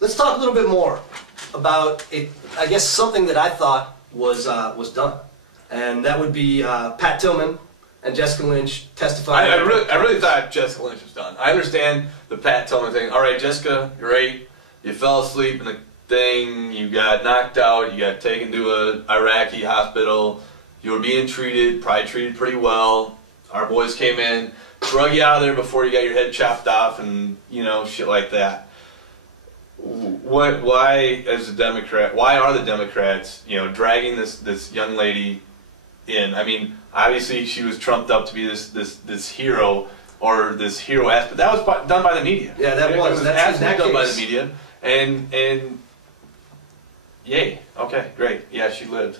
Let's talk a little bit more about it. I guess something that I thought was done, and that would be Pat Tillman and Jessica Lynch testifying. I really thought Jessica Lynch was done. I understand the Pat Tillman thing. All right, Jessica, you're right. You fell asleep in the thing. You got knocked out. You got taken to an Iraqi hospital. You were being treated, probably treated pretty well. Our boys came in, drug you out of there before you got your head chopped off, and shit like that. Why, as a Democrat, why are the Democrats, dragging this young lady in? I mean, obviously she was trumped up to be this hero or this hero-esque, but that was done by the media. Yeah, that was. That's absolutely done by the media, and yay, okay, great, yeah, she lived.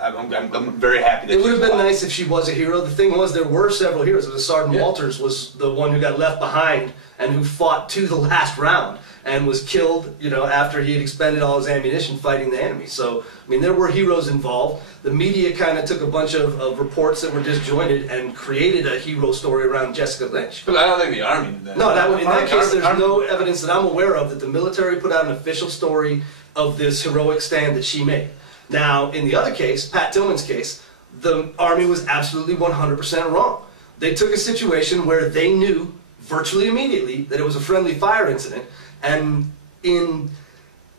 I'm very happy that it would have been nice if she was a hero. The thing was, there were several heroes. Sergeant Walters was the one who got left behind and who fought to the last round and was killed, after he had expended all his ammunition fighting the enemy. So, I mean, there were heroes involved. The media kind of took a bunch of reports that were disjointed and created a hero story around Jessica Lynch. But I don't think the Army did that. No, in that case, there's no evidence that I'm aware of that the military put out an official story of this heroic stand that she made. Now, in the other case, Pat Tillman's case, the Army was absolutely 100% wrong. They took a situation where they knew virtually immediately that it was a friendly fire incident, and in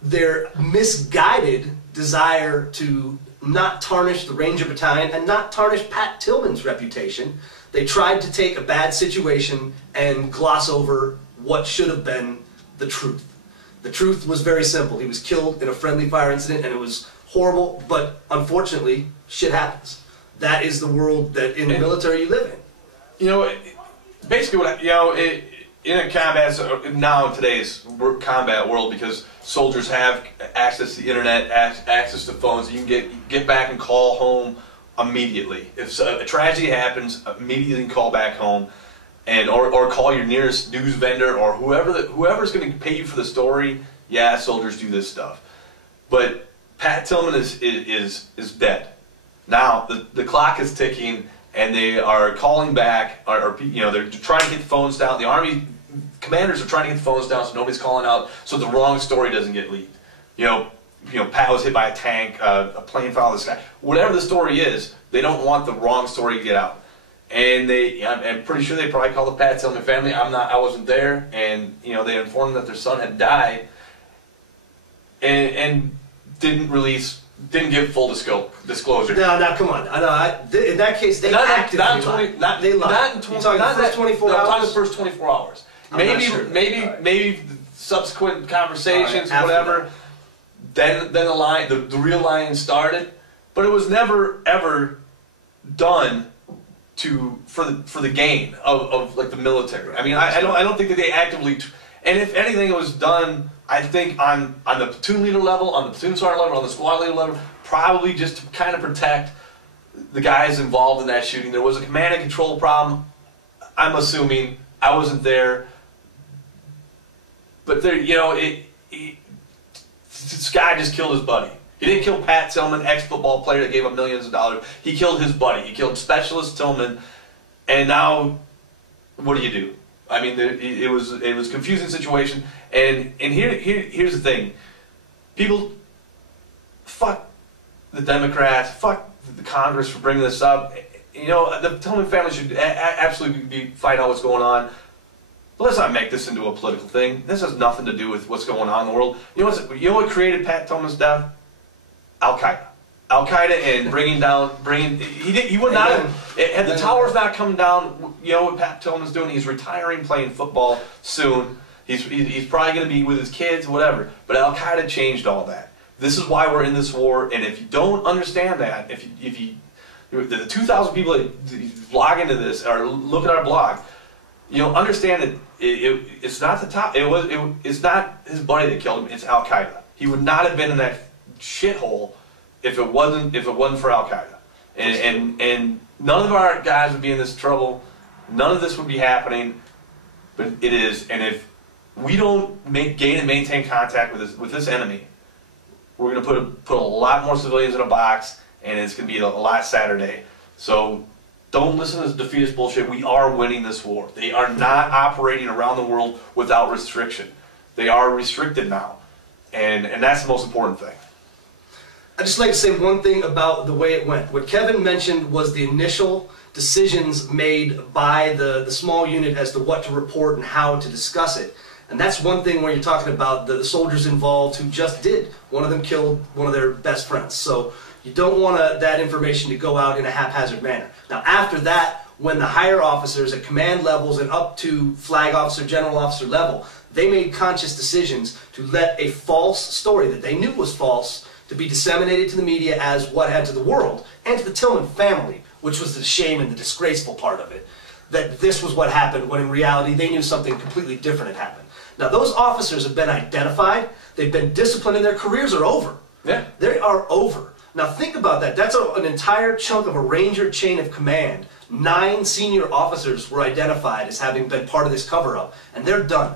their misguided desire to not tarnish the Ranger Battalion and not tarnish Pat Tillman's reputation, they tried to take a bad situation and gloss over what should have been the truth. The truth was very simple. He was killed in a friendly fire incident, and it was horrible, but unfortunately, shit happens. That is the world that in the military you live in. Basically, in a combat, now in today's combat world, because soldiers have access to the internet, access to phones, you can get back and call home immediately. If a tragedy happens, immediately call back home, and or call your nearest news vendor or whoever's going to pay you for the story. Yeah, soldiers do this stuff, but Pat Tillman is dead. Now the clock is ticking, and they are calling back, or they're trying to get the phones down. The Army commanders are trying to get the phones down so nobody's calling out, so the wrong story doesn't get leaked. Pat was hit by a tank, a plane fell out of the sky. Whatever the story is, they don't want the wrong story to get out. And I'm pretty sure they probably called the Pat Tillman family. I wasn't there, and they informed them that their son had died, and didn't give full disclosure. No, come on. In that case, they actively lied. They lied. You're talking the first 24 hours? I'm talking the first 24 hours. Maybe subsequent conversations, whatever. Then the real lying started, but it was never ever done for the gain of like the military. I mean, I don't think that they actively. And if anything, it was done, I think, on the platoon leader level, on the platoon sergeant level, on the squad leader level, probably just to kind of protect the guys involved in that shooting. There was a command and control problem. I'm assuming. I wasn't there. But there, this guy just killed his buddy. He didn't kill Pat Tillman, ex-football player that gave him millions of dollars. He killed his buddy. He killed Specialist Tillman. And now, what do? I mean, it was a confusing situation, and here's the thing: people, fuck the Democrats, fuck the Congress for bringing this up. The Tillman family should absolutely find out what's going on. But let's not make this into a political thing. This has nothing to do with what's going on in the world. You know what created Pat Tillman's death? Al-Qaeda. Al-Qaeda and he would not have, had the towers not come down, what Pat Tillman's doing? He's retiring, playing football soon. He's probably going to be with his kids, whatever. But Al-Qaeda changed all that. This is why we're in this war, and if you don't understand that, if the 2,000 people that log into this or look at our blog, understand that it's not the top. It's not his buddy that killed him. It's Al-Qaeda. He would not have been in that shithole if it wasn't for Al-Qaeda, and none of our guys would be in this trouble. None of this would be happening, but it is. And if we don't gain and maintain contact with this enemy, we're going to put a lot more civilians in a box, and it's going to be a lot sadder day. So don't listen to this defeatist bullshit. We are winning this war. They are not operating around the world without restriction. They are restricted now, and that's the most important thing. I'd just like to say one thing about the way it went. What Kevin mentioned was the initial decisions made by the small unit as to what to report and how to discuss it. And that's one thing when you're talking about the soldiers involved who just did. One of them killed one of their best friends. So you don't want that information to go out in a haphazard manner. Now after that, when the higher officers at command levels and up to flag officer, general officer level, they made conscious decisions to let a false story that they knew was false to be disseminated to the media as what had to the world and to the Tillman family, which was the shame and the disgraceful part of it, that this was what happened when in reality they knew something completely different had happened. Now those officers have been identified, they've been disciplined, and their careers are over. Yeah. They are over. Now think about that. That's an entire chunk of a Ranger chain of command. 9 senior officers were identified as having been part of this cover-up, and they're done.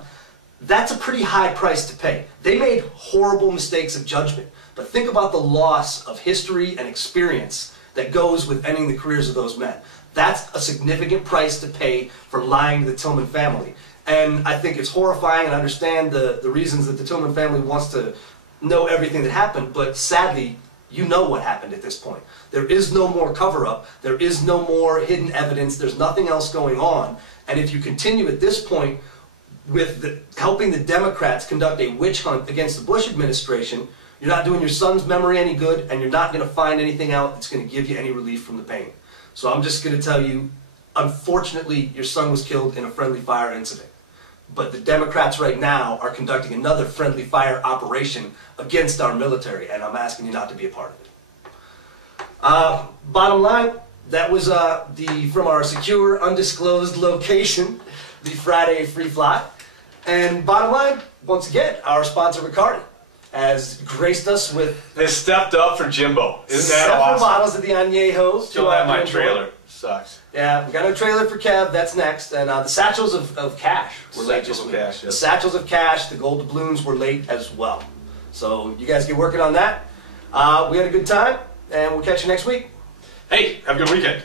That's a pretty high price to pay. They made horrible mistakes of judgment, but think about the loss of history and experience that goes with ending the careers of those men. That's a significant price to pay for lying to the Tillman family. And I think it's horrifying, and I understand the reasons that the Tillman family wants to know everything that happened, but sadly, you know what happened at this point. There is no more cover-up. There is no more hidden evidence. There's nothing else going on. And if you continue at this point with helping the Democrats conduct a witch hunt against the Bush administration, you're not doing your son's memory any good, and you're not going to find anything out that's going to give you any relief from the pain. So I'm just going to tell you, unfortunately, your son was killed in a friendly fire incident. But the Democrats right now are conducting another friendly fire operation against our military, and I'm asking you not to be a part of it. Bottom line, that was from our secure, undisclosed location, the Friday Freefly. And bottom line, once again, our sponsor Bacardi has graced us with... They stepped up for Jimbo. Isn't that several awesome? bottles of the Añejo. Still have my trailer. Sucks. Yeah, we got no trailer for Kev. That's next. And the satchels of cash were late this week. Cash, yes. The satchels of cash, the gold doubloons were late as well. So you guys get working on that. We had a good time, and we'll catch you next week. Hey, have a good weekend.